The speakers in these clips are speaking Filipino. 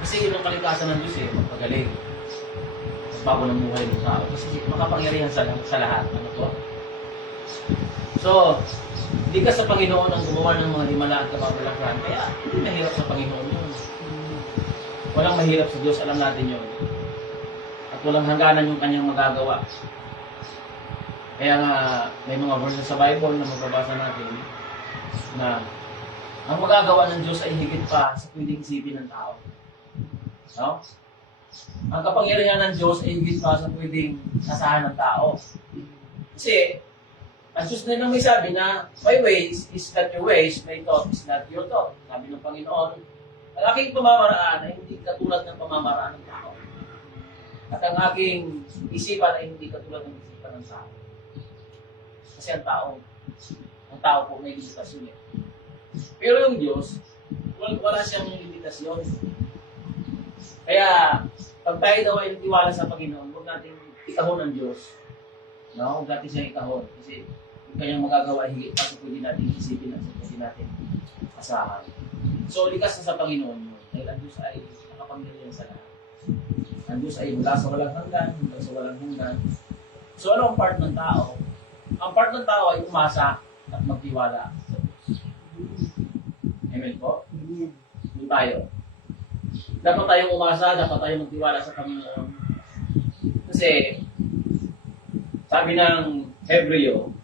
Kasi yun ang kalikasan ng Diyos eh, magpagaling. Bago ng buhay ng tao. Kasi makapangyarihan sa lahat. Ano to? So, hindi ka sa Panginoon ang gumawa ng mga himala at kapapalakan. Kaya, hindi mahirap sa Panginoon yun. Walang mahirap sa Diyos, alam natin yun. At walang hangganan yung kanyang magagawa. Kaya nga, may mga verses sa Bible na mababasa natin na ang magagawa ng Diyos ay higit pa sa pwedeng isipin ng tao. No? Ang kapangyarihan ng Diyos ay higit pa sa pwedeng asahan ng tao. Kasi, ang Diyos na may sabi na, my ways is not your ways, my thought is not your thought. Sabi ng Panginoon, ang aking pamamaraan ay hindi katulad ng pamamaraan ng tao. At ang aking isipan ay hindi katulad ng isipan ng tao. Kasi ang tao po may limitasyon eh. Pero yung Diyos, wala siyang limitasyon. Kaya, pag tayo daw ay nagtiwala sa Panginoon, huwag natin ikahon ang Diyos. No? Huwag natin siyang ikahon. Kasi yung kanyang magagawa ay higit pa sa pwede natin isipin at sa pwede natin asahan. So, likas na sa Panginoon yun. Dahil ang Diyos ay nakapangyarihan sa lahat. Ang Diyos ay mula sa walang hanggan, hanggang sa walang hanggan. So, ano ang part ng tao? Ang part ng tao ay umasa at magtiwala sa Diyos. Amen po? Doon tayo. Dapat tayong umasa, dapat tayong magtiwala sa Panginoon. Kasi, sabi ng Hebreo,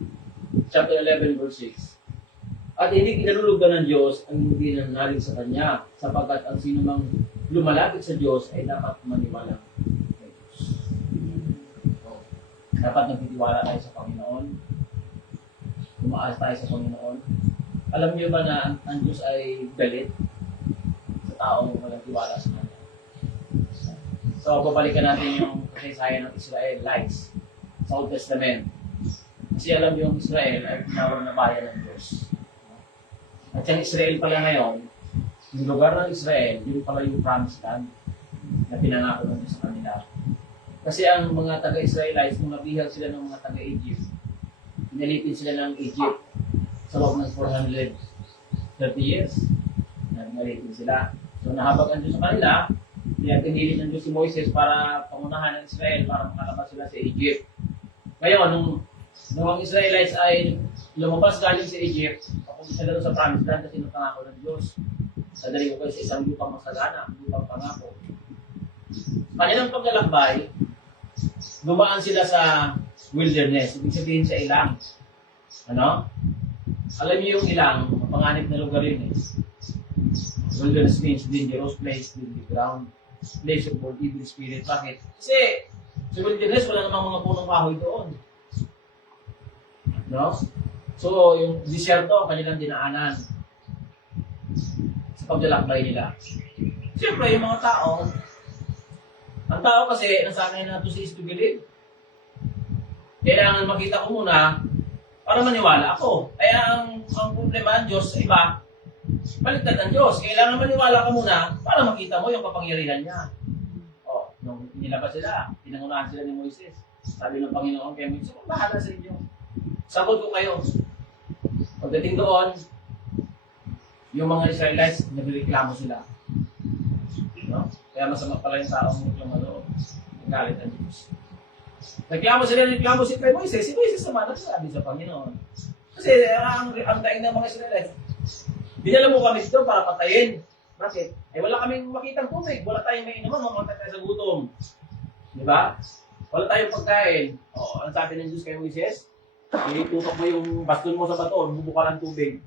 chapter 11, verse 6, at hindi kinalulugan ng Diyos ang hindi nananalig sa Kanya, sapagkat ang sino mang lumalapit sa Diyos ay dapat maniwala kay Diyos. So, dapat nagtitiwala tayo sa Panginoon. Umaas tayo sa Panginoon. Alam niyo ba na ang Diyos ay galit sa taong walang tiwala sa Kanya? So, babalikan natin yung kasaysayan ng Israelites sa Old Testament. Kasi alam niyo yung Israel ay tinawag na bayan ng Diyos. At yung Israel pala ngayon, yung lugar ng Israel, yun pala yung promised land na pinangako ng Diyos sa kanila. Kasi ang mga taga-Israelites, nung nabihag sila ng mga taga-Egypt, pinalipin sila ng Egypt sa loob ng 430 years. Nalipin sila. So nahabag ang Diyos sa kanila, kaya pinili ng Diyos si Moises para pangunahan ng Israel para makalabas sila sa Egypt. Ngayon, nung ang Israelites ay lumabas galing sa Egypt, papunta sila doon sa promised land kasi napangako ng Diyos. Sadali ko kayo sa isang lupang masagana, lupang pangako. Kanilang paglalakbay, dumaan sila sa wilderness, ibig sabihin sa ilang. Ano? Alam niyo yung ilang, mapanganib na lugar yun eh. Wilderness means dangerous place, dangerous ground, place of evil spirit. Bakit? Kasi sa wilderness, wala namang mga punong kahoy doon. No? So, yung disyerto, kanilang dinaanan sa paglalakbay nila. Siyempre, yung mga tao, ang tao kasi, nasanay na to is to believe. Kailangan makita ko muna para maniwala ako. Kaya ang problema ng Diyos sa iba, baliktad ng Diyos. Kailangan maniwala ka muna para makita mo yung kapangyarihan niya. O, nung nilabas sila, pinangunahan sila ni Moises. Sabi ng Panginoon kay Moises, bahala sa inyo. Sagot ko kayo. Pagdating doon, yung mga Israelites, nagreklamo sila. No? Kaya masama pala yung taong yung galit ang Diyos. Nagreklamo si kay Moises. Si Moises naman nagsabi sa Panginoon. Kasi ang daing ng mga Israelites, dinala mo kami dito para patayin. Bakit? Ay wala kaming makitang tubig. Wala tayong may inuman. Mamatay tayo sa gutom. Di ba? Wala tayong pagkain. O, ang sabi ng Diyos kay Moises, itutok mo yung baston mo sa bato, bubuka ng tubig.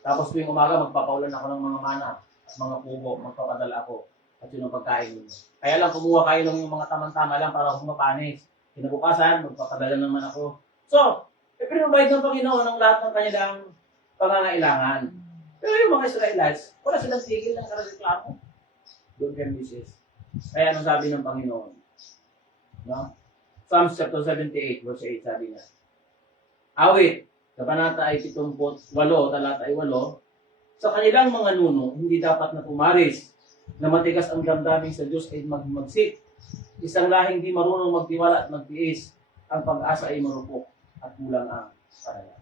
Tapos tuwing umaga, magpapaulan ako ng mga mana at mga pugo, magpapadala ako. At yun ang pagkain mo. Kaya lang, kumuha kayo ng yung mga tamang-tama lang para humapanis. Kinabukasan, magpapadala naman ako. So, pinrovide ng Panginoon ang lahat ng kanilang pangangailangan. Pero yung mga Israelites, wala silang tigil ng karareklamo. Doon kay Moises. Kaya anong sabi ng Panginoon? No? Psalms chapter 78, verse 8, sabi niya. Awit, kabanata ay 78, talata ay 8, sa kanilang mga nuno, hindi dapat na pumaris, na matigas ang damdamin sa Diyos ay magmagsik. Isang lahing di marunong magtiwala at magtiis, ang pag-asa ay marupok at kulang ang karaya.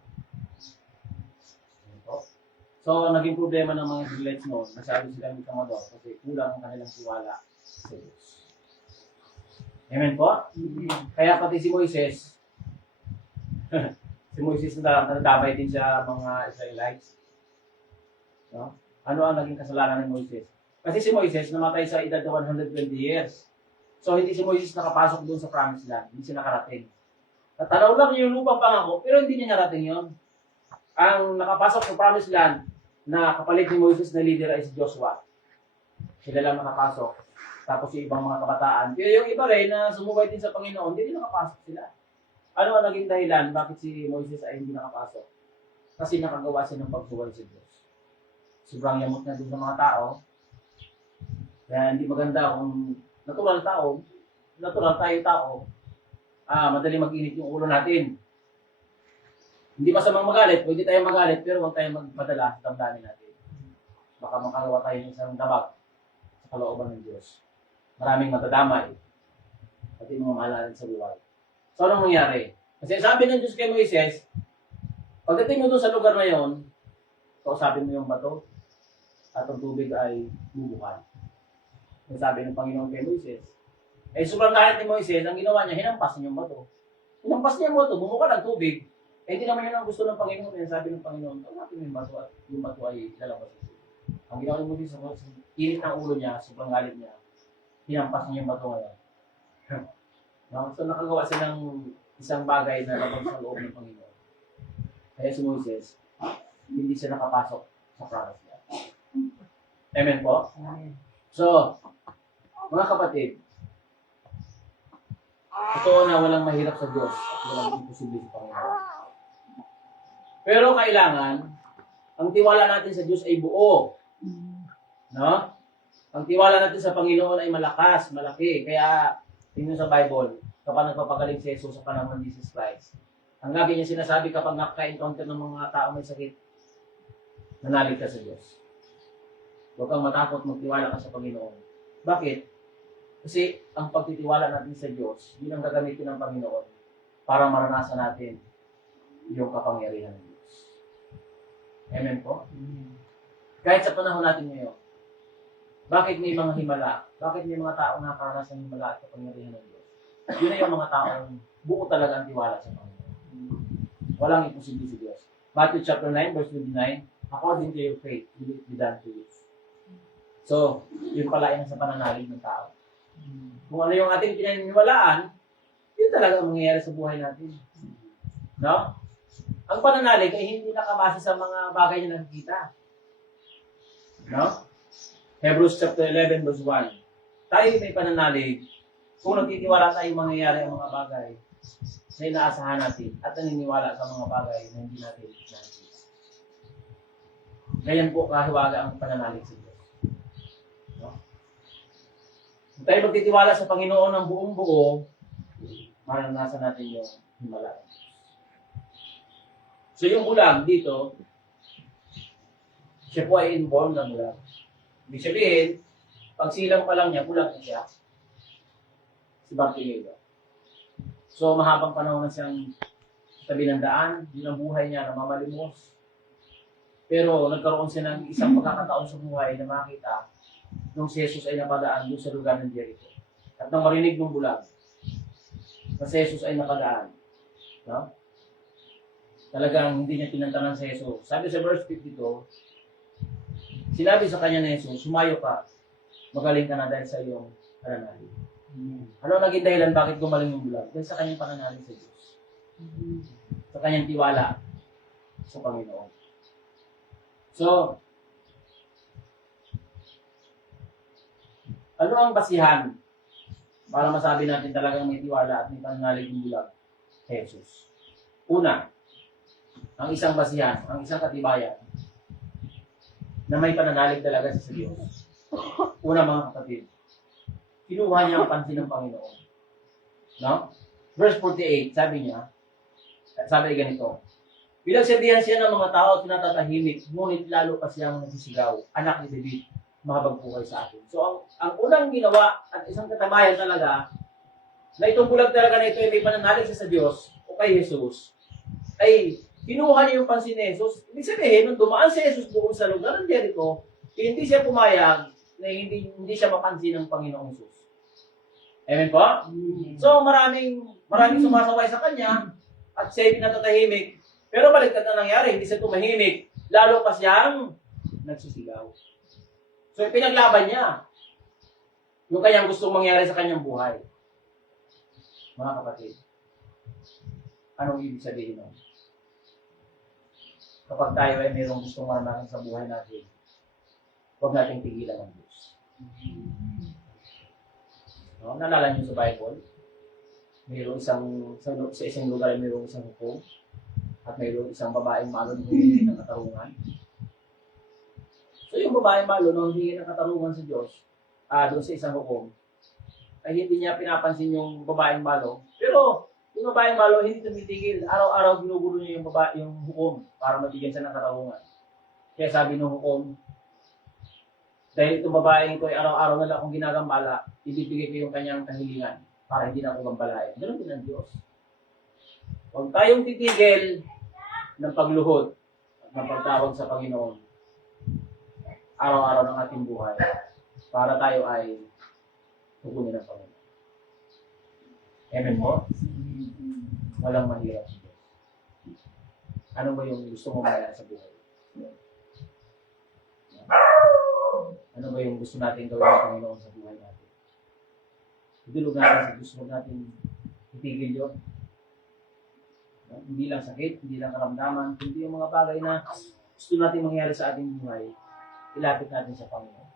So, So, naging problema ng mga Israelites noon, masyado silang ikamador kasi kulang ang kanilang tiwala sa Diyos. Amen po? Kaya pati si Moises, si Moises nadamay din sa mga Israelites. No? Ano ang naging kasalanan ni Moises? Kasi si Moises namatay sa edad na 120 years. So, hindi si Moises nakapasok doon sa promised land. Hindi siya nakarating. Natanaw lang yung lupang pangako, pero hindi niya narating yon. Ang nakapasok sa promised land na kapalit ni Moises na leader ay si Joshua. Sila lang nakapasok. Tapos yung ibang mga kabataan. Pero yung iba rin na sumubay din sa Panginoon, hindi nakapasok sila. Ano ang naging dahilan bakit si Moises ay hindi nakapasok? Kasi nakagawa siya ng pagsuway sa Diyos. Sobrang yamot na din sa mga tao. Kaya hindi maganda kung natural tayo tao, madali mag-init yung ulo natin. Hindi masamang magalit, pwede tayong magalit, pero huwag tayong magpadala sa damdamin natin. Baka makagawa tayo ng isang dabag sa kalooban ng Diyos. Maraming matadamay, pati mga mahalalan sa buhay. So, anong nangyari? Kasi sabi ng Diyos kay Moises, pagdating mo doon sa lugar na yon, kausapin mo yung bato, at ang tubig ay bubukan. Yung sabi ng Panginoon kay Moises. Eh, sobrang galit ni Moises, ang ginawa niya, hinampas niya yung bato. Hinampas niya yung bato, bumuka ng tubig. Eh, hindi naman yun ang gusto ng Panginoon. Kaya sabi ng Panginoon, tawagin mo yung bato at yung bato ay lalabas. Ang ginawa ni Moises, sa init ng ulo niya, sobrang galit niya, hinampas niya yung bato ngayon. No? So, nakagawa siya ng isang bagay na labag sa loob ng Panginoon. Kaya si Moises, hindi siya nakapasok sa promised land. Amen po? Amen. So, mga kapatid, totoo na walang mahirap sa Diyos at walang imposible sa Panginoon. Pero kailangan, ang tiwala natin sa Diyos ay buo. No? Ang tiwala natin sa Panginoon ay malakas, malaki. Kaya, tingnan sa Bible, kapag nagpapagaling si Jesus sa panahon ng Jesus Christ, ang lagi niya sinasabi kapag nakaka-encounter ng mga tao may sakit, nanalig ka sa Diyos. Huwag kang matakot, magtiwala ka sa Panginoon. Bakit? Kasi ang pagtitiwala natin sa Diyos, yun ang gagamitin ng Panginoon para maranasan natin yung kapangyarihan ng Diyos. Amen po? Kahit sa panahon natin ngayon, bakit may mga himala? Bakit may mga taong nakakaranas ng himala at kapangyarihan ng Diyos? Yun ay yung mga taong buo talaga ang tiwala sa Panginoon. Walang imposible sa Diyos. Matthew chapter 9, verse 29, according to your faith, will it be done to you. So, yun pala yung sa pananalig ng tao. Kung ano yung ating pinaniniwalaan, yun talaga ang mangyayari sa buhay natin. No? Ang pananalig ay hindi nakabase sa mga bagay na nakikita. No? Hebrews chapter 11 verse 1. Tayo may pananalig kung nagtitiwala tayo mangyayari ang mga bagay na inaasahan natin at naniniwala sa mga bagay na hindi natin nakikita. Ganyan po kahiwaga ang pananalig sa Diyos. No? Kung tayo magtitiwala sa Panginoon ng buong buo, maranasan natin yung himala. So yung bulag dito, siya po ay inborn na bulag. Ibig sabihin, pag silang pa lang niya, bulag na siya. Si Bartimeo. So mahabang panahon na siyang tabi ng daan, yun ang buhay niya, namamalimos. Pero nagkaroon siya ng isang pagkakataon sa buhay na makita nung si Jesus ay napadaan doon sa lugar ng Jericho. At nang marinig ng bulag na si Jesus ay napadaan, no? Talagang hindi niya tinantanan si Jesus. Sabi sa verse 52, sinabi sa kanya ni Jesus, sumayo ka, magaling ka na dahil sa iyong pananalig. Ano ang naging dahilan bakit gumaling yung bulag? Dahil sa kanyang pananalig sa Diyos. Sa kanyang tiwala sa Panginoon. So, ano ang basihan para masabi natin talagang may tiwala at may pananalig yung bulag? Jesus. Una, ang isang basihan, ang isang katibayan na may pananalig talaga sa Diyos. Una mga kapatid, kinuha niya ang pansin ng Panginoon. No? Verse 48, sabi ganito, pinagsabihan siya ng mga tao at natatahimik, ngunit lalo pa siyang nagsisigaw, anak ni David, mahabag po kayo sa akin. So, ang unang ginawa at isang katabayan talaga, na itong bulag talaga na ito ay may pananalig sa Diyos o kay Jesus, ay kinuha niya yung pansin ni Jesus. Ibig sabihin, nung dumaan si Jesus doon sa lugar ng Jericho, hindi siya pumayag na hindi siya mapansin ng Panginoong Jesus. Amen po? So, maraming sumasaway sa kanya at siya pinatatahimik. Pero baliktad na nangyari, hindi siya tumahimik. Lalo pa siyang nagsisigaw. So, pinaglaban niya yung kanyang gustong mangyari sa kanyang buhay. Mga kapatid, anong ibig sabihin nun? Kapag tayo ay mayroong gustong maranasan sa buhay natin, huwag nating tigilan ang Diyos. No? Nalala niyo sa Bible, mayroong sa isang lugar ay mayroong isang hukom at mayroong isang babaeng malo na humingi ng katarungan. So yung babaeng malo na humingi ng katarungan sa Diyos, doon sa isang hukom, ay hindi niya pinapansin yung babaeng malo. Pero yung babaeng malo hindi tumitigil. Araw-araw ginugulo niya yung hukom para mabigyan siya ng katarungan. Kaya sabi ng hukom, dahil itong babaeng ito ay araw-araw na lang akong ginagambala, ibibigay ko yung kanyang kahilingan para hindi na ako gambalain. Ganun din ang Diyos. Huwag tayong titigil ng pagluhod at ng pagtawag sa Panginoon araw-araw ng ating buhay para tayo ay tugunin ng Panginoon. Amen po? Walang mahirap sa Diyos. Ano ba yung gusto mo mangyari sa buhay? Ano ba yung gusto natin gawin ng Panginoon sa buhay natin? Idulog natin sa Diyos, huwag natin itigil yun. Hindi lang sakit, hindi lang karamdaman, kundi yung mga bagay na gusto natin mangyari sa ating buhay, ilapit natin sa Panginoon.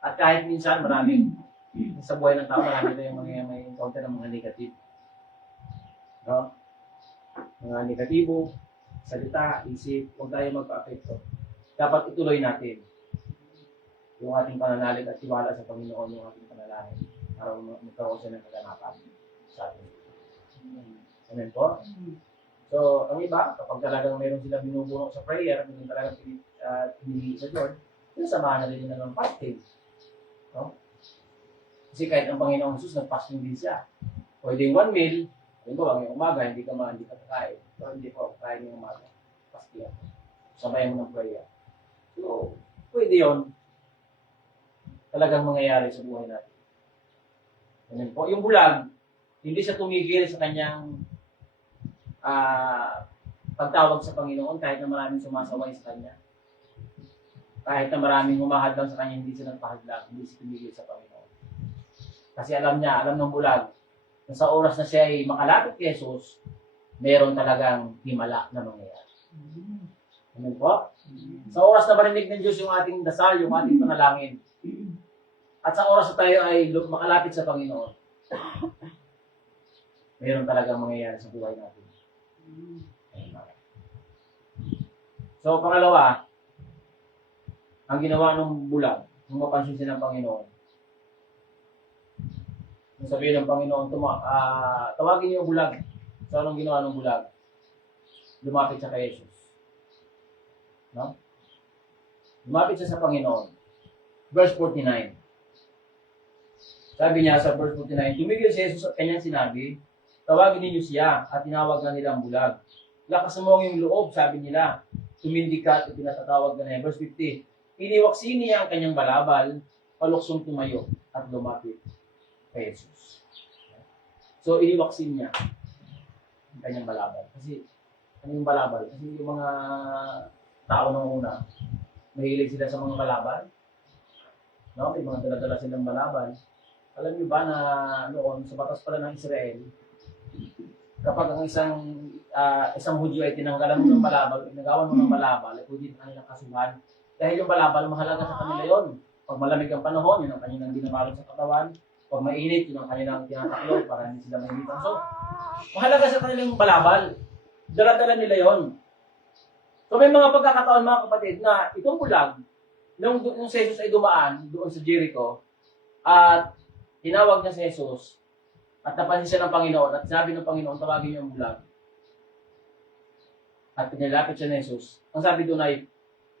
At kahit minsan, sa buhay ng tao, marami tayong may encounter ng mga negative. No? Mga negatibo, salita, isip, huwag tayo magpa-apekto. Dapat ituloy natin yung ating pananalig at tiwala sa Panginoon, yung ating panalangin para magkaroon siya ng kaganapan sa atin. Amen po? So, ang iba, kapag talagang mayroon sila binubuno sa prayer, hindi talagang pinili sa Lord, yung samahan na rin nila ng fasting. No? Kasi kahit ang Panginoong Jesus, nag-fasting din siya. Pwede yung 1 meal, halimbawa, ngayong umaga, hindi ka kakain. So, hindi po kain ngayong umaga. Fasting ako. Sabayan mo ng prayer. So, pwede yun. Talagang mangyayari sa buhay natin. Amen po. Yung bulag, hindi siya tumigil sa kanyang pagtawag sa Panginoon kahit na maraming sumasaway sa kanya. Kahit na maraming humahadlang sa kanya, hindi siya nagpahadlang, hindi siya tumigil sa Panginoon. Kasi alam ng bulag, na sa oras na siya ay makalapit kay Jesus, meron talagang himala na mangyayari. Amen po? Sa oras na marinig ng Diyos yung ating dasal, yung ating panalangin, at sa oras na tayo ay makalapit sa Panginoon, mayroon talagang mangyayari sa buhay natin. So, pangalawa, ang ginawa ng bulag, nung mapansin siya ng Panginoon, nung sabihin ng Panginoon, tawagin niyo yung bulag. So, anong ginawa ng bulag? Lumapit siya kay Jesus. No? Lumapit siya sa Panginoon. Verse 49. Sabi niya sa verse 49, tumigil si Jesus at kanyang sinabi, tawagin ninyo siya at tinawag na nila ang bulag. Lakas mo yung loob, sabi nila. Tumindig ka at pinatatawag na niya. Verse 50, iniwaksi niya ang kanyang balabal, paluksong tumayo at lumapit kay Jesus. So, iniwaksin niya ang kanyang balabal. Kasi, ano yung balabal? Kasi yung mga tao ng una, mahilig sila sa mga balabal. No? May mga dala-dala silang balabal. Alam niyo ba na noon, sa batas pala ng Israel, kapag ang isang Hudyo ay tinanggalan mo ng balabal, inagawan mo ng balabal, ay pwede kanilang kasuhan. Dahil yung balabal, mahalaga sa kanila yon. Pag malamig ang panahon, yun ang kanilang binabalot sa katawan. Pag mainit, yun ang kanilang tinataklo para hindi sila mahimitan. So, mahalaga sa kanilang balabal. Dala-dala nila yon. So, may mga pagkakataon, mga kapatid, na itong bulag, nung si Jesus ay dumaan doon sa Jericho, at tinawag niya si Jesus, at napansin siya ng Panginoon, at sabi ng Panginoon, tawagin niyo ang bulag. At pinilapit siya ni Jesus. Ang sabi doon ay,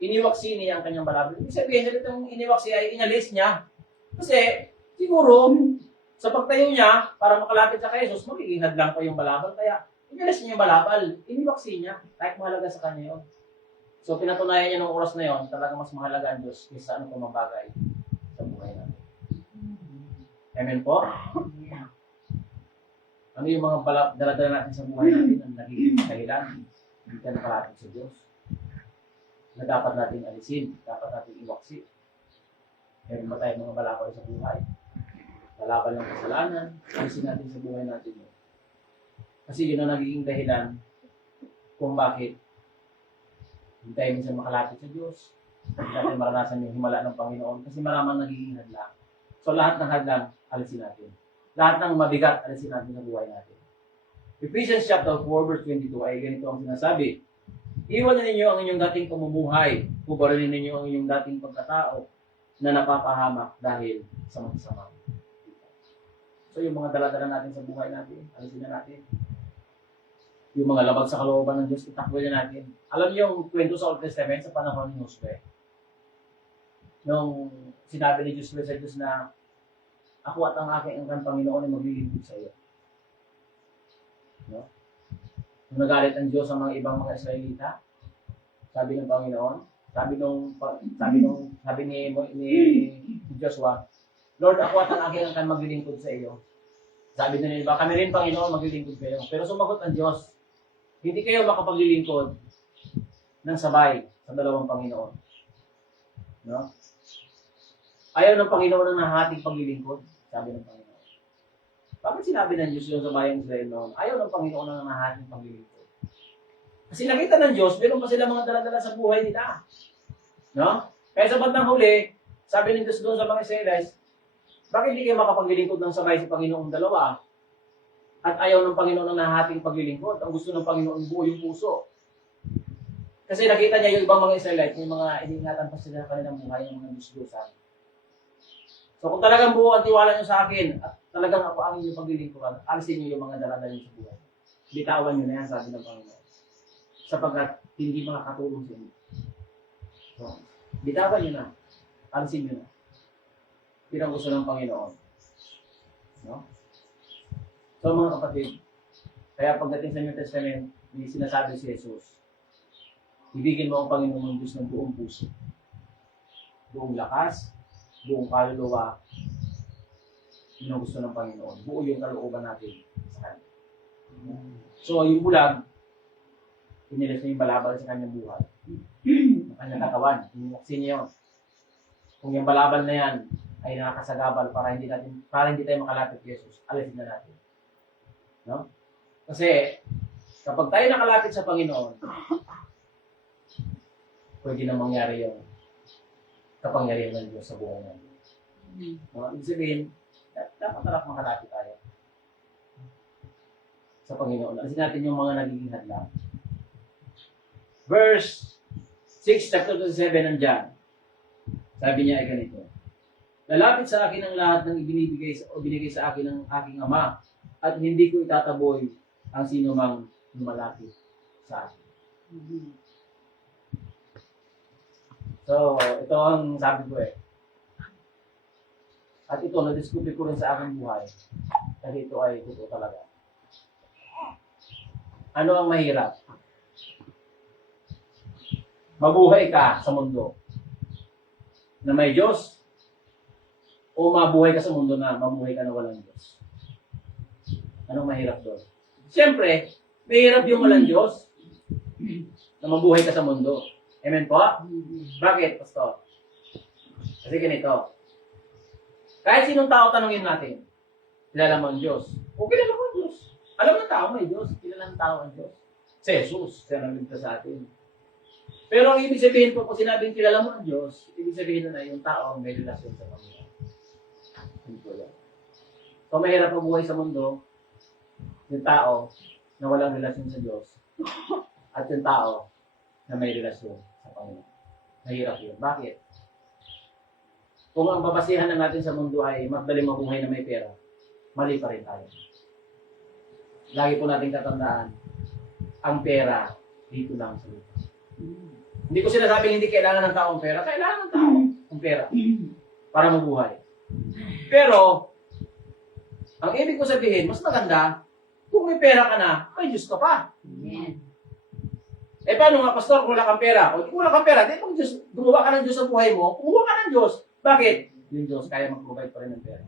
iniwaksi niya ang kanyang balabal. Ibig sabihin, sa itong iniwaksi ay inalis niya. Kasi, siguro, sa pagtayo niya, para makalapit siya kay Jesus, magiging hadlang pa yung balabal. Kaya, Inalis niya yung balabal, iniwaksin niya, kahit mahalaga sa kanya yun. So, pinatunayan niya nung oras na yun, talagang mas mahalaga ang Diyos kaysa ano pang mabagay sa buhay natin. Amen po? Ano yung mga daladala natin sa buhay natin ang nagiging dahilan? Hindi ka nakalapit sa Diyos. Na dapat natin alisin, dapat natin iwaksi. Meron ba tayong mga balabal sa buhay? Balabal ng kasalanan, alisin natin sa buhay natin yun. Kasi yun ang nagiging dahilan kung bakit hindi tayo minsan makalapit sa Diyos. Hindi natin maranasan yung himala ng Panginoon kasi maraming nagiging hadlang. So lahat ng hadlang, alisin natin. Lahat ng mabigat, alisin natin sa buhay natin. Ephesians chapter 4 verse 22 ay ganito ang sinasabi. Iwan ninyo ang inyong dating pamumuhay. Kubarin ninyo ang inyong dating pagkatao na napapahamak dahil sa magsama. So yung mga dala-dala natin sa buhay natin, alisin na natin. Yung mga labag sa kalooban ng Diyos, itakbo na natin. Alam niyo yung kwento sa Old Testament sa panahon ni Josue. Nung sinabi ni Josue sa Diyos na ako at ang aking angkan Panginoon ay maglilingkod sa iyo. No? Nung nagalit ang Diyos sa mga ibang mga Israelita, sabi ng Panginoon, sabi ni Joshua, Lord, ako at ang aking angkan maglilingkod sa iyo. Sabi na nila, kami rin Panginoon maglilingkod kayo. Pero sumagot ang Diyos, hindi kayo makapaglilingkod ng sabay sa dalawang Panginoon. No? Ayaw ng Panginoon ng nahating paglilingkod, sabi ng Panginoon. Bakit sinabi ng Diyos yun sa bayang Israel noon? Ayaw ng Panginoon ng nahating paglilingkod. Kasi nakita ng Diyos, meron pa sila mga dala-dala sa buhay nila. No? Kaya sa bandang huli, sabi ng Diyos doon sa mga Israelites, bakit hindi kayo makapaglilingkod ng sabay sa Panginoon dalawa? At ayaw ng Panginoon ng nahating paglilingkod. Ang gusto ng Panginoon buo yung puso. Kasi nakita niya yung ibang mga Israelites, yung mga iniingatan pa sila ng kanilang buhay, yung mga Diyos-Diyosan. So kung talagang buo ang tiwala niyo sa akin, at talagang ako ang inyong paglilingkuran, alisin niyo yung mga dala-dala niyo sa buhay. Bitawan niyo na yan, sabi ng Panginoon. Sapagkat hindi makakatulong sa inyo. So, bitawan niyo na. Alisin niyo na. Yun ang gusto ng Panginoon. No? So mga kapatid, kaya pagdating sa New Testament, may sinasabi si Jesus, ibigin mo ang Panginoon ng Diyos ng buong puso, buong lakas, buong kaluluwa. Yun ang gusto ng Panginoon. Buo yung kalooban natin sa Kanya. So yung bulag, pinilis na yung balabal sa kanyang buhay. Ang kanyang katawan, inuksin niya yun. Kung yung balabal na yan ay nakakasagabal para hindi tayo makalapit kay Jesus, alisin na natin. No? Kasi kapag tayo nakalapit sa Panginoon, pwede na mangyari yung kapangyarihan ng Diyos sa buhay natin. No? Ibig sabihin, dapat talagang makalapit tayo sa Panginoon. Alisin natin yung mga nagiging hadlang. Verse 6, chapter 27 ng John. Sabi niya ay ganito. Lalapit sa akin ang lahat ng binigay sa akin ng aking Ama, at hindi ko itataboy ang sino mang lumalapit sa akin. So, ito ang sabi ko eh. At ito, na-discover ko rin sa aking buhay. Kasi ito ay totoo talaga. Ano ang mahirap? Mabuhay ka sa mundo na may Diyos, o mabuhay ka sa mundo na mabuhay ka na walang Diyos. Anong mahirap doon? Siyempre, mahirap yung walang Diyos na mabuhay ka sa mundo. Amen po? Bakit, Pastor? Kasi ganito. Kahit sinong tao tanongin natin, kilala mo ang Diyos. O kilala mo ang Diyos. Alam ng tao may Diyos. Kilala ng tao ang Diyos. Si Jesus, siya nagligtas sa atin. Pero ang ibig sabihin po, kung sinabing kilala mo ang Diyos, ibig sabihin na yung tao ang may relasyon sa Panginoon. So mahirap mabuhay sa mundo, yung tao na walang relasyon sa Diyos at yung tao na may relasyon sa Panginoon. Mahirap yun. Bakit? Kung ang babasihan na natin sa mundo ay magdaling mabuhay na may pera, mali pa rin tayo. Lagi po natin tatandaan, ang pera dito lang sa lupa. Hindi ko sinasabing hindi kailangan ng tao ang pera. Kailangan ng tao ang pera para mabuhay. Pero, ang ibig ko sabihin, mas maganda Kung may pera ka na, may Diyos ka pa. Amen. Eh paano nga, pastor, kung wala kang pera? O kung wala kang pera, di pag Diyos, gumawa ka ng Diyos sa buhay mo, kumuha ka ng Diyos. Bakit? Yung Diyos kaya mag-provide pa rin ng pera.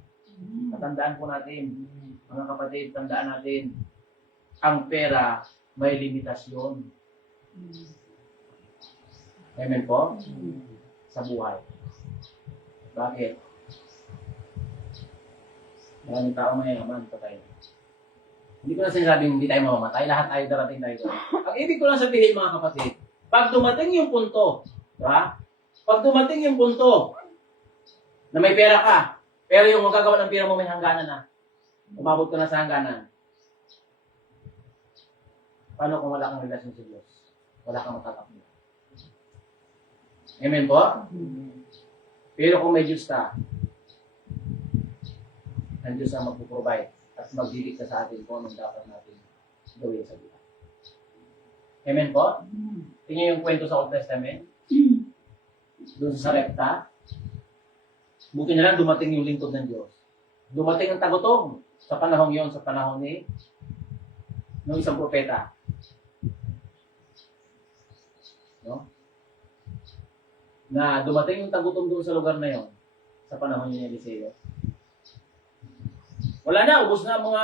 Tatandaan po natin, mga kapatid, tandaan natin, ang pera may limitasyon. Amen po? Sa buhay. Bakit? Maraming tao mayaman, patay. Hindi ko na sinasabing hindi tayo mamamatay, lahat tayo darating tayo doon. Ang ibig ko lang sabihin mga kapatid, pag dumating yung punto, di ba? Pag dumating yung punto na may pera ka, pero yung magagawa ng pera mo may hangganan na, umabot ka na sa hangganan, paano kung wala kang relasyon sa Diyos? Wala kang matatakbo. Amen po? Pero kung may Diyos ka, ang Diyos ang magpuprovide at magdidikta sa atin kung anong dapat natin gawin sa buhay. Amen po? Tingnan yung kwento sa Old Testament. Doon sa Sarepta, buti na lang dumating yung lingkod ng Diyos. Dumating ang tagutom sa panahon yon, sa panahon ni ng isang propeta. No? Na dumating yung tagutom doon sa lugar na yon, sa panahon ni Eliseo. Wala na, ubos na ang mga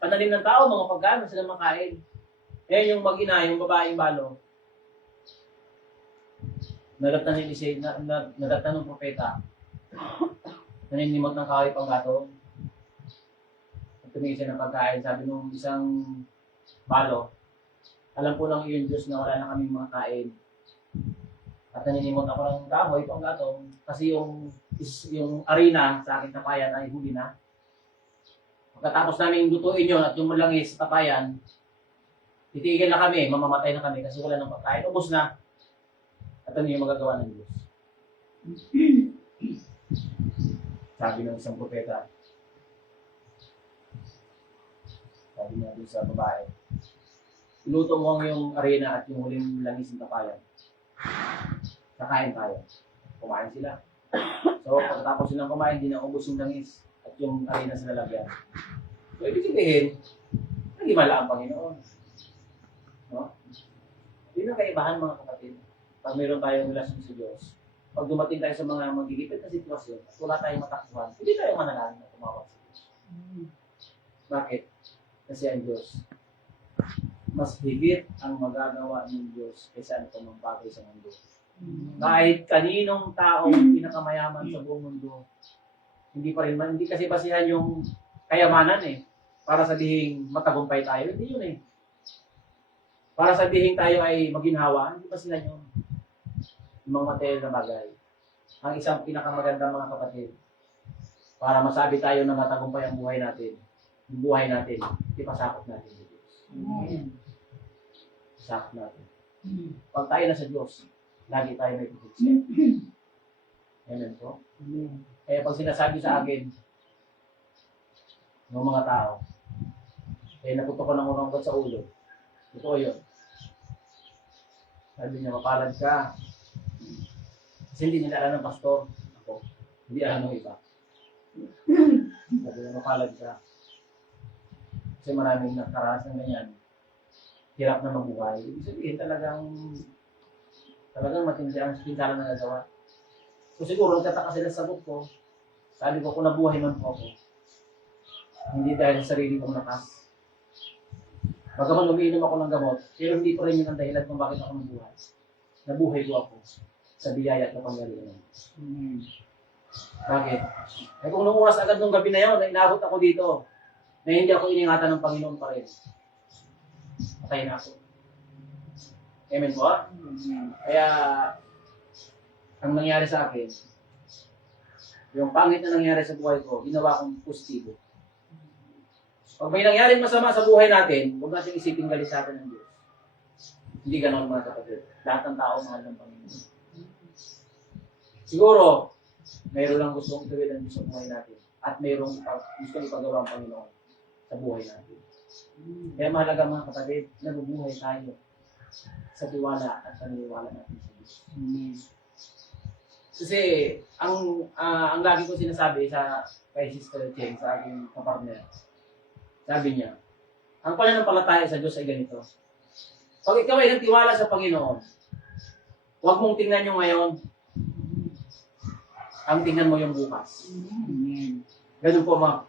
pananim ng tao, mga pagkain, sila makain. Eh, yung mag-ina, yung babaeng balo, nagatan ni Eliseo, nagatan ng propeta, naninimot ng kahoy pang gato, at tumingin siya ng pagkain, sabi nung isang balo, alam ko lang yun, Diyos, na wala na kaming mga kain. At naninimot ako ng kahoy pang gato, kasi yung arena sa aking tapayan ay huli na. Pagkatapos namin lutuin yun at yung malangis sa tapayan, titigil na kami, mamamatay na kami kasi wala nang pagkain. Ubus na. At ano yung magagawa ng Diyos? Sabi ng isang propeta, sabi niya doon sa babae, iluto mo yung arena at yung huling langis ng tapayan. Kakain tayo. Kumain sila. So, pagkatapos silang kumain, di na ubos yung langis at yung arena sa lalagyan. So, ibig sabihin, nagimala ang Panginoon. No? Yun ang kaibahan mga kapatid. Pag mayroon tayong relasyon sa Diyos, pag dumating tayo sa mga magigipit na sitwasyon at wala tayong matakbuhan, hindi tayo manalangin na tumawag sa Diyos. Bakit? Kasi ang Diyos, mas higit ang magagawa ng Diyos kaysa ano pa mang bagay sa mundo. Kahit kaninong taong pinakamayaman sa buong mundo, hindi pa rin man, hindi kasi basihan yung kayamanan para sabihin matagumpay tayo, hindi yun Para sabihin tayo ay maginhawa, hindi basihan yun. Yung mga material na bagay. Ang isang pinakamaganda mga kapatid, para masabi tayo na matagumpay ang buhay natin, yung buhay natin, ipasakop natin sa Diyos. Sakop natin. Pag tayo na sa Diyos, lagi tayo may protection. Amen po? Kaya pag sinasabi sa akin ng mga tao, naputo ko ng unang ugat sa ulo. Totoo yun. Sabi niya, mapalad ka. Kasi hindi nila alam ng pastor. Ako. Hindi alam ng iba. Sabi niya, mapalad ka. Kasi maraming nakaranas ng ganyan. Hirap na mabuhay. Ibig sabihin talagang matindi ang pinsala na nagawa. So siguro, nagtataka sila sa sagot ko. Sabi ko, kung nabuhay man po ako, hindi dahil sa sarili kong lakas. Bagaman umiinom ako ng gamot, pero hindi ko rin yun ang dahilan kung bakit ako nabuhay. Nabuhay ko ako sa biyaya at kapangyarihan. Bakit? Eh kung nung oras agad nung gabi na yun, na inabot ako dito, na hindi ako iningatan ng Panginoon pa rin, patay na ako. Amen po? Kaya, ang nangyari sa akin, yung pangit na nangyari sa buhay ko, ginawa kong positibo. Pag may nangyaring masama sa buhay natin, huwag natin isipin galit sa atin ng Diyos. Hindi ganon mga kapatid. Lahat ng tao mahal ng Panginoon. Siguro, mayroon lang gustong ituwid ang Diyos sa buhay natin. At mayroong gustong ipagawa ang Panginoon sa buhay natin. Kaya mahalaga mga kapatid, nabubuhay tayo sa tiwala at paniniwala natin sa Diyos. Kasi, ang lagi ko sinasabi kay Sister Cheng, sa aking kapartner, sabi niya, Ang pananampalataya sa Diyos ay ganito. Pag ikaw ay nagtiwala sa Panginoon, huwag mong tingnan yung ngayon. Ang tingnan mo yung bukas. Ganun po mga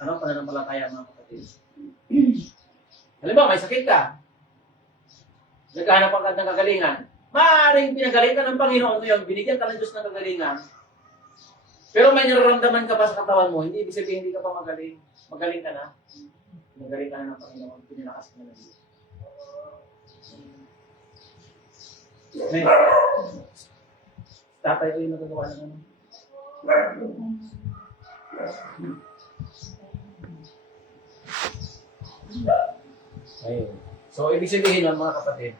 pananampalataya mga kapatid. Halimbawa, may sakit ka. Naghahanap ka ng kagalingan. Maaaring pinagaling ka ng Panginoon ngayon, binigyan ka ng Diyos ng kagalingan. Pero may nararamdaman ka pa sa katawan mo, hindi ibig sabihin hindi ka pa magaling. Magaling ka na. Magaling ka na ng Panginoon. Pinalakas ka na ng Diyos. Ngayon, tatay o yung nagagawa ng ano? Ayun. So, ibig sabihin nun, mga kapatid,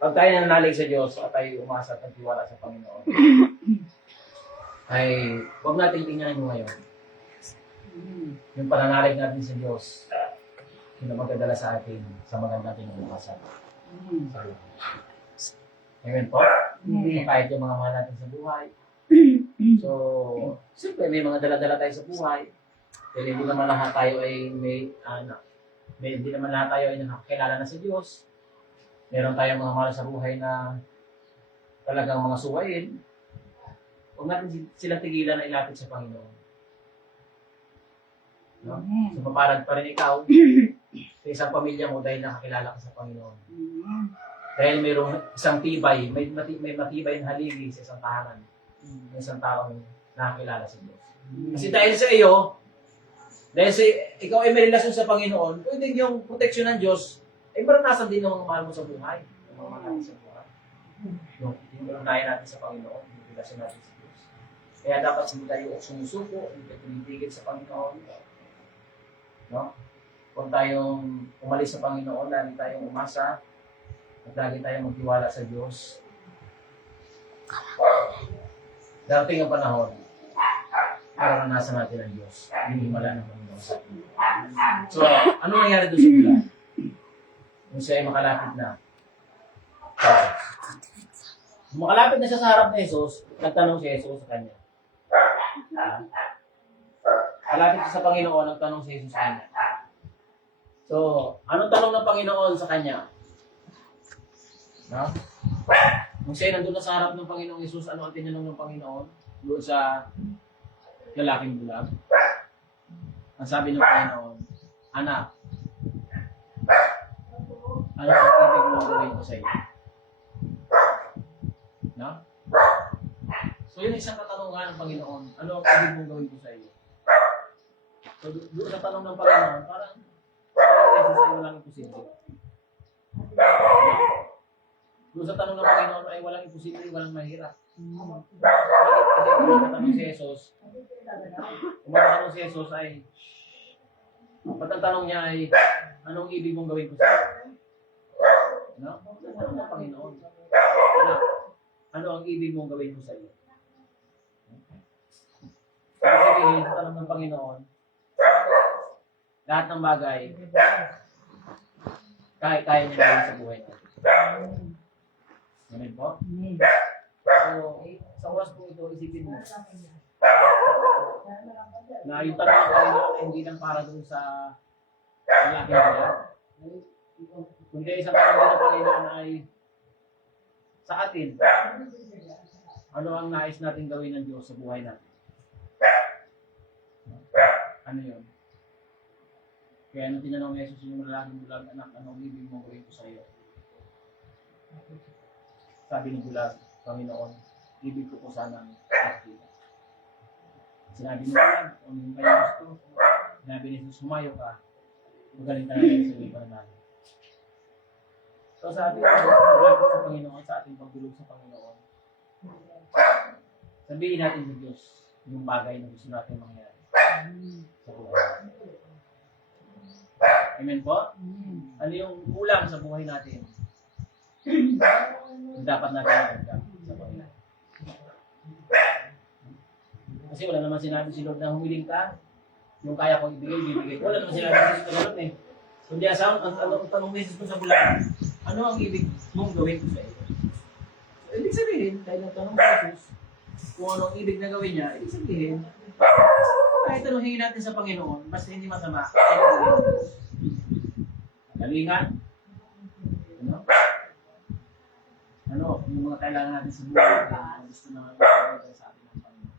pag tayo nananalig sa Diyos at tayo umasa at nagtiwala sa Panginoon, ay huwag natin tingnan yung ngayon. Yung pananalig natin sa Diyos, yung na magdadala sa atin sa maganda natin ng bukasan. Amen po? Kahit yung mga mahal natin sa buhay. So, siyempre may mga dala-dala tayo sa buhay. Dahil hindi naman lahat tayo ay hindi naman lahat tayo ay nakakilala na sa Diyos. Meron tayong mga mahal sa buhay na talagang mga suwain. Huwag natin silang tigilan na ilapit sa Panginoon. No? So, maparad pa rin ikaw sa isang pamilya mo dahil nakakilala ka sa Panginoon. Dahil mayroong isang tibay, may matibay na haligi sa isang tahanan. May isang taong nakakilala sa Diyos. Kasi dahil sa iyo, dahil sa ikaw ay may relasyon sa Panginoon, pwede yung proteksyon ng Diyos ay maranasan din ng mga mahal mo sa buhay. Ng mga mahal sa buhay. Yung unahin natin sa Panginoon, yung relasyon natin sa Diyos. Kaya dapat hindi tayo sumusuko, hindi tayo tumitigil sa Panginoon. No? Kung tayong umalis sa Panginoon, lagi tayong umasa, at lagi tayong magtiwala sa Diyos. Darating ang panahon, maranasan natin ang Diyos. Hinihimala ng Panginoon sa atin. So, ano nangyari doon sa bulan? Kung siya ay makalapit na. Kung makalapit na siya sa harap ni Jesus, nagtanong si Jesus sa kanya. Kalapit siya sa Panginoon, nagtanong si Jesus sa kanya. So, anong tanong ng Panginoon sa kanya? No? Kung siya nandun na sa harap ng Panginoong Jesus, ano ang tinanong ng Panginoon? Doon sa lalaking bulag. Ang sabi ng Panginoon, anak, ano ang ibig mong gawin ko sa iyo? No? So yun isang katanungan ng Panginoon, ano ang ibig mong gawin ko sa iyo? So doon sa tanong ng Panginoon, parang Jesus ay walang imposible. Doon sa tanong ng Panginoon ay walang imposible, walang mahirap. Kasi kung matatanong si Jesus, ay, pagtatanong niya ay, anong ibig mong gawin ko sa iyo? No? Tanong ng Panginoon. Ano ang ibig mong gawin ko sa iyo? Kasi sabihin, sa tanong ng Panginoon, lahat ng bagay, kaya niya gawin sa buhay natin. Amen po? So, sa oras po ito, isipin mo na yung tanong ng Panginoon ay hindi lang para dun sa lalaking bulag. Kundi isang tanong din ng Panginoon ay sa atin. Ano ang nais natin gawin ng Diyos sa buhay natin? Ano yun? Kaya nung tinanong ni Jesus yung lalaking bulag, anak, anong ibig mong gawin ko sa iyo? Sabi ni bulag, Panginoon, ibig ko po sanang makita. Sinabi niya yan, kung yung kaya gusto, sinabi ni Jesus, sumayo ka, magaling ka na rin sa iyong pananalig. So sa ating paglapit sa Panginoon, sa ating pagdulog sa Panginoon, sabihin natin sa Diyos yung bagay na gusto natin mangyari sa buhay. Amen po? Ano yung kulang sa buhay natin? Dapat natin maganda sa Panginoon. Kasi wala naman sinabi si Lord na humiling ka, yung kaya kong ibigay, bibigay. Wala naman sinabi si Jesus na gano'n eh. Kundi asang, ang tanong ni Jesus sa bulan, ano ang ibig mong gawin ko sa iyo? So, ibig sabihin, dahil ang tanong ni Jesus, kung ano ang ibig na gawin niya, ibig sabihin, Kahit anong hingin natin sa Panginoon, basta hindi masama, galingan, ano? Ano, yung mga kailangan natin sa buhay, ang gusto naman natin sa atin ng Panginoon.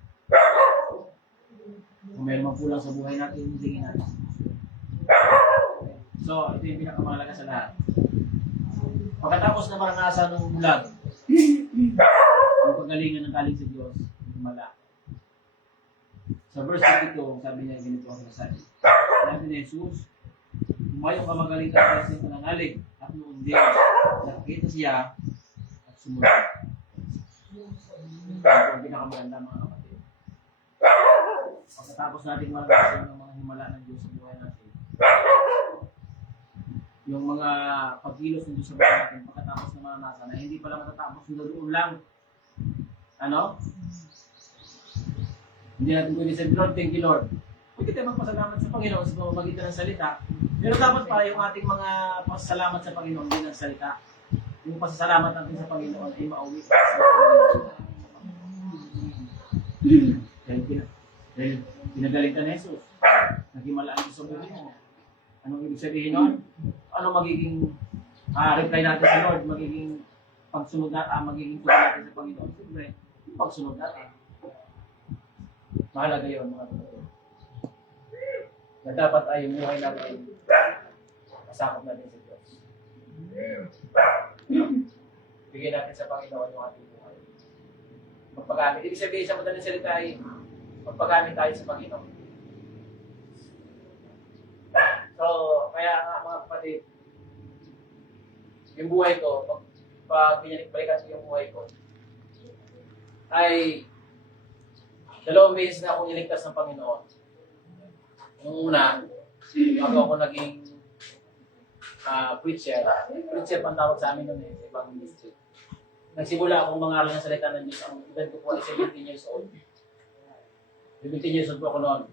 Kung meron mang kulang sa buhay natin, hingin natin. So, ito yung pinakamahalaga sa lahat. Pagkatapos na maranasan ng bulag, ang paggalingan ng galing sa Diyos, himala. Sa verse 22, sabi niya ganito ang sabi. Sabi ni Jesus, umayong ka magaling ka sa panangalig at noon din, nakita siya at sumunod. Ito ang pinakamaganda mga kapatid. Pagkatapos natin maranasan ng mga himala ng Diyos sa buhay natin, yung mga pagkilos ng Diyos sa buhay natin, pagkatapos na maranasan, na hindi pala matatapos yung doon lang. Ano? Hindi natin pwede sabihin, Lord, thank you, Lord. Pwede tayo magpasalamat sa Panginoon sa pamamagitan ng salita. Pero dapat pala yung ating mga pasasalamat sa Panginoon din ng salita. Yung pasasalamat natin sa Panginoon ay mauwi sa Panginoon. Dahil pinagaling ka ni Jesus. Naghimalaan ka sa buhay mo. Anong ibig sabihin nun? Ano magiging reply natin sa Lord? Magiging pagsunod natin, magiging tulad natin sa Panginoon. Siyempre, pagsunod natin. Mahalaga yun mga kapatid. Na dapat ay yung buhay natin masakop natin sa Diyos. Bigyan natin sa Panginoon yung ating buhay. Magpagamit. Ibig sabihin sa madaling salita ay magpagamit tayo sa Panginoon. So, kaya nga mga kapatid, yung buhay ko, pag balikan ko yung buhay ko, ay 2 beses na akong niligtas ng Panginoon. Nung una, bago ako naging preacher. Preacher pang tawag sa amin noon sa ibang ministry. Nagsimula akong mangaral ng salita ng Diyos. Ang edad ko po ay 17 years old. 17 years old po ako noon.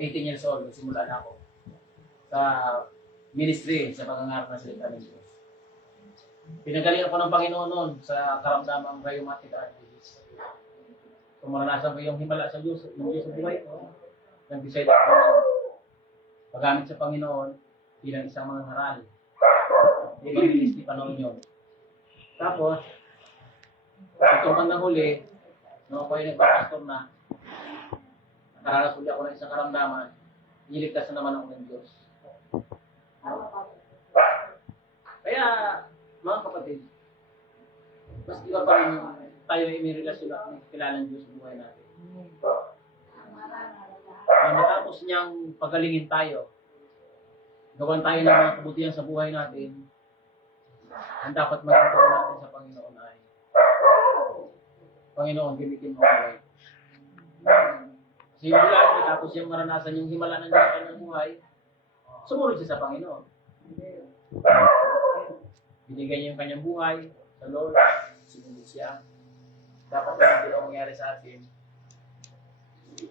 18 years old, nagsimula na ako sa ministry, sa pangangaral ng salita ng Diyos. Pinagaling ako ng Panginoon noon sa karamdamang rheumatic arthritis. Kung maranasan ko yung himala sa Diyos, ng Diyos sa buhay ko, nag-decide ako paggamit sa Panginoon bilang isang mga haral. Ibang ministry pa noon yun. Tapos, itong bandang huli, nung ako ay nagpapastor na, nakaranas ulit ako ng isang karamdaman, niligtas na naman ako ng Diyos. Kaya, mga kapatid, mas iba pa rin tayo ay may relasyon at may kilala ng Diyos sa buhay natin. Na matapos niyang pagalingin tayo, gawan tayo ng mga kabutihan sa buhay natin, ang dapat maging tuwa natin sa Panginoon ay, Panginoon, gamitin mo buhay. Kasi yung bulan, matapos yung maranasan yung himala ng Diyos sa kanyang buhay, sumunod siya sa Panginoon. Binigyan niya yung kanyang buhay sa lola, sumunod siya. Dapat na hindi lang mangyari sa atin.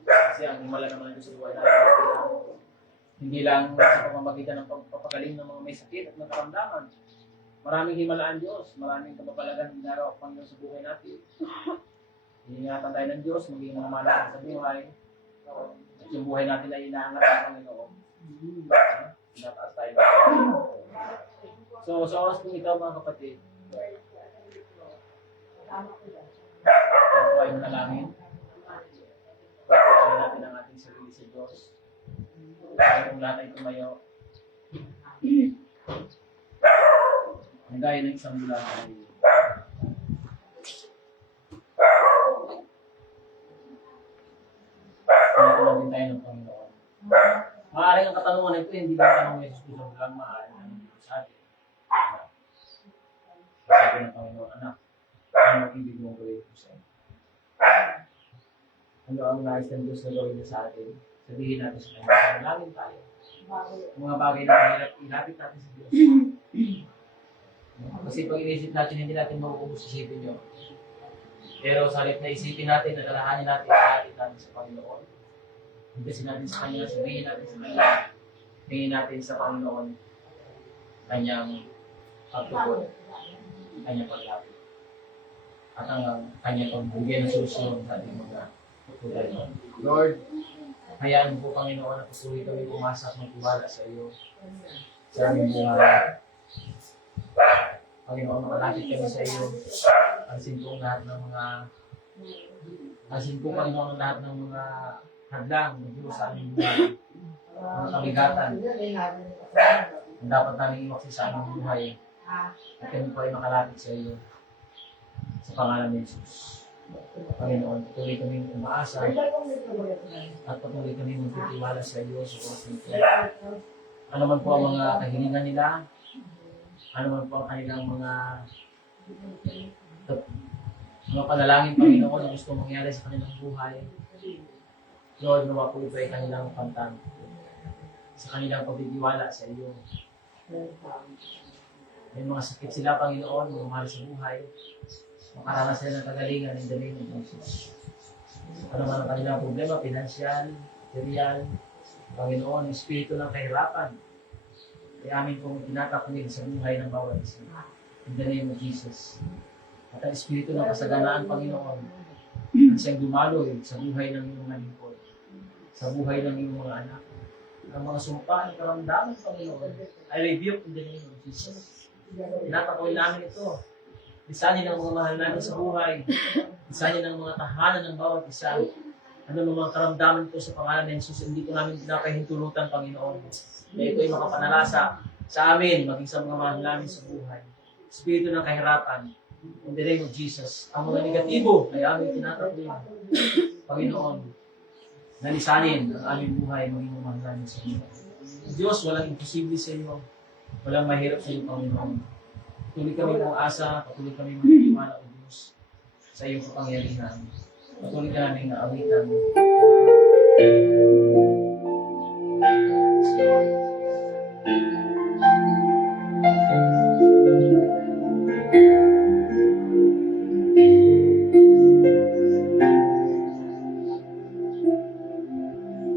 Kasi ang himala naman ng Diyos sa buhay natin, hindi lang sa pamamagitan ng pagpapagaling ng mga may sakit at nakaramdaman. Maraming himalaan Diyos, maraming kababalagan ginagawa ang Panginoon sa buhay natin. Iingatan tayo ng Diyos, maging mga malakas sa buhay. At yung buhay natin ay inaangat ng Panginoon. Pinataas tayo ng Panginoon. So, sa oras kong ikaw mga kapatid, ako ay manalangin. Pagkakalala natin ang ating sarili sa Diyos. Kaya kung lahat ay tumayo, ang gaya ng isang bulan ay pinatulan din tayo ng Panginoon. Maaaring ang katanungan ito, hindi ba tanong ni Jesus isang bulan, maaaring ang dito sa atin. Sabi ng Panginoon, anak, ano ang ibig mong gawin ko sa inyo? Ano ang nais ng Diyos na gawin niya sa atin? Sabihin natin sa Kanya, malangin tayo. Mga bagay na mahirap, ilapit natin sa Diyos. Kasi pag inisip natin, hindi natin maubos isipin yun. Pero sa halip na isipin natin, nadalahanin natin, ilapit natin sa Panginoon. Higdasin natin sa Kanya, sabihin natin sa Kanya, tingin natin sa Panginoon, Kanyang pagtugon, Kanyang paglapit. At ang Kanyang pagbigay ng solusyon sa ating mga tutulad. Lord, Hayaan mo po, Panginoon, na patuloy kami umasa at magtiwala sa iyo. Sa aming buhay. Panginoon, makalapit kami sa iyo. Pansin po lahat ng mga Panginoon, lahat ng mga hadlang ng Diyos sa aming buhay. Mga kabigatan ang dapat namin iwaksi sa aming buhay. At kami po ay makalapit sa iyo. Sa pangalan ni Jesus. Panginoon, patuloy kami umaasa at patuloy kami magtitiwala sa iyo sa oras nito. Ano man po ang mga kahilingan nila, ano man po ang kanilang mga panalangin, Panginoon, na gusto mangyari sa kanilang buhay. Lord, nawa po ito ay kanilang pantang sa kanilang pagtitiwala sa iyo. May mga sakit sila, Panginoon, mga mahal sa buhay. Makaranas sila ng kagalingan in the name of Jesus. Ano man ang kanilang problema, pinansyal, material, Panginoon, espiritu ng kahirapan, ay amin pong tinatakwil sa buhay ng bawat isa. In the name of Jesus. At ang espiritu ng kasaganaan, Panginoon, ang siyang dumaloy sa buhay ng iyong mga lingkod, sa buhay ng iyong mga anak. Ang mga sumpa ng karamdaman, Panginoon, I rebuke in the name of Jesus. Tinatakwil namin ito. Lisanin ang mga mahal namin sa buhay. Lisanin ang mga tahanan ng bawat isa. Ano mga karamdaman ko sa pangalan ng Jesus, hindi ko namin pinapahintulutan, Panginoon. Na ito ay makapanalasa sa amin, maging sa mga mahal namin sa buhay. Espiritu ng kahirapan, in the name of Jesus. Ang mga negatibo ay aming tinatakwil, Panginoon. Nalisanin ang aming buhay, maging mahal namin sa buhay. Diyos, walang imposible sa iyo. Walang mahirap sa iyo, Panginoon. Patuloy kami ng asa, patuloy kami magtiwala o Diyos sa iyong kapangyarihan. Patuloy ka namin naawitan.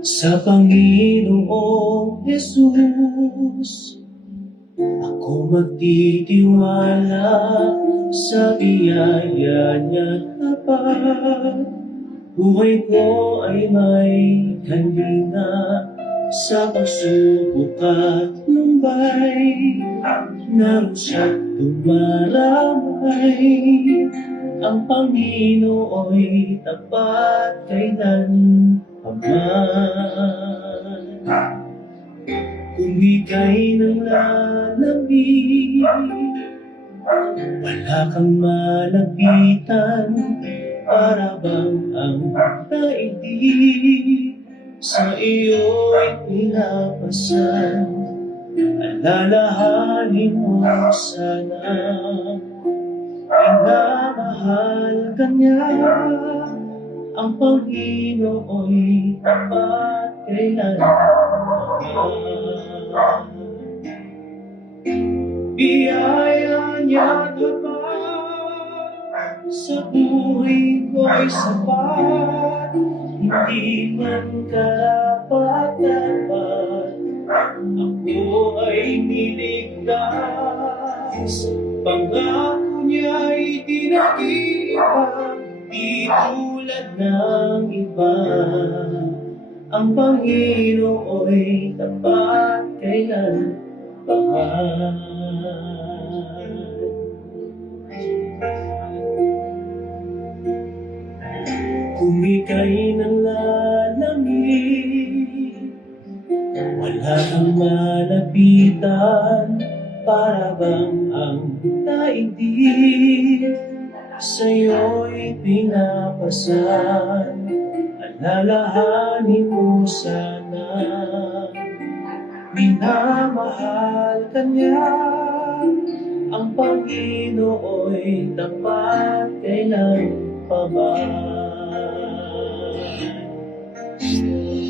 Sa Panginoong Jesus, ako magtitiwala sa biyaya niya tapat. Buhay ko ay may kanina sa pagsubok at lumbay. Naroon siya't dumaramay. Ang Panginoo'y tapat kailan paman. Kung ika'y nang lalamig, wala kang malapitan, para bang ang daigdig sa iyo'y pinapasan. Alalahanin mo sana, minamahal ka niya. Ang Panginoo'y tapat kailan biyaya niya tapat sa buhay ko'y sapat. Hindi man karapat-dapat, ako ay niligtas. Pangako niya'y di nag-iiba, di tulad ng iba. Ang Panginoo'y tapat kailan paman. Kung ika'y nanlalamig, wala kang malapitan, para bang ang daigdig sa'yo'y pinapasan. Alalahanin mo sana, minamahal ka niya. Ang Panginoo'y tapat kailan paman.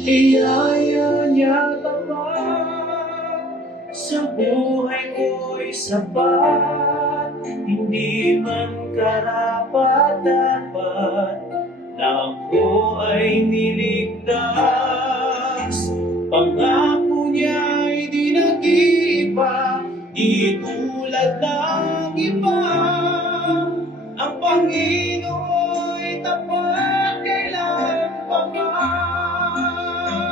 Iyaya niya tapat sa buhay ko'y sapat. Hindi man karapat-dapat, ako ay niligtas. Pangako niya'y di nag-iiba, di tulad ng iba. Ang Panginoo'y tapat kailan paman.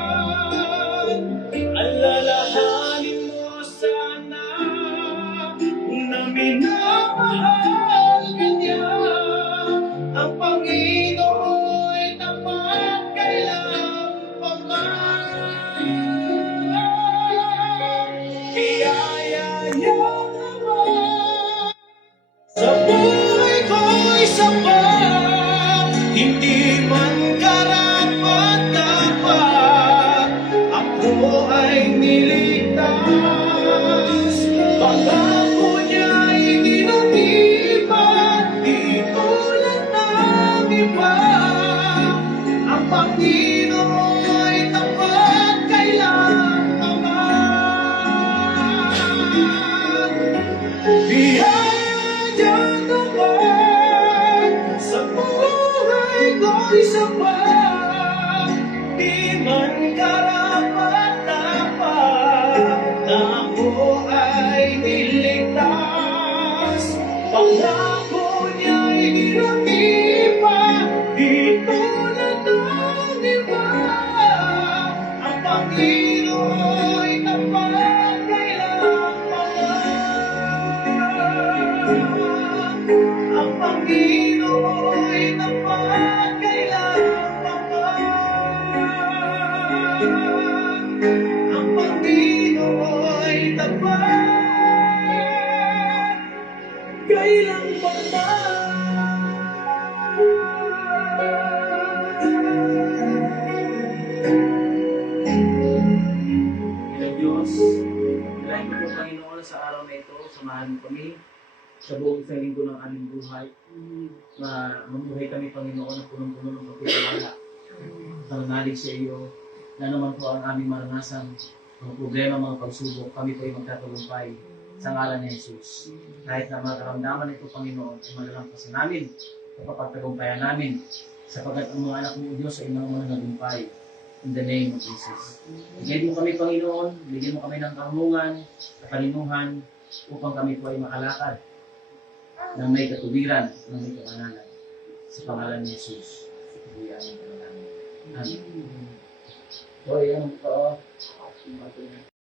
Panginoon ay tapat kailanman. Biyaya niya naman sa buhay ko'y sapat. Di man karapat-dapat na ako ay niligtas. Pangako niya'y ginatipa, di tulad ng iba. Ang Panginoon ay tapat kailanman. Ang Panginoon ay tapat kailanman. Ang Panginoon ay tapat Ilang Diyos, kailangan ko po Panginoon sa araw na ito, samahan mo kami sa buong isang linggo ng aming buhay. Na mamuhay kami Panginoon na punong-puno ng pagkikilala. Pananalig sa iyo na naman po ang aming maranasan, mga problema, mga pagsubok, kami po ay magtatagumpay sa ngalan ni Jesus. Kahit na mga karamdaman ito, Panginoon, ay malalampasan namin, kapapagtagumpayan namin, sapagkat ang mga anak mo, Diyos, ay mga nagumpay. In the name of Jesus. Bigyan mo kami, Panginoon, bigyan mo kami ng karunungan, katalinuhan, upang kami po ay makalakad ng may katuwiran, ng may kapanalan. Sa pangalan ni Jesus. Ito ang pangalan. Amen. So, yan po.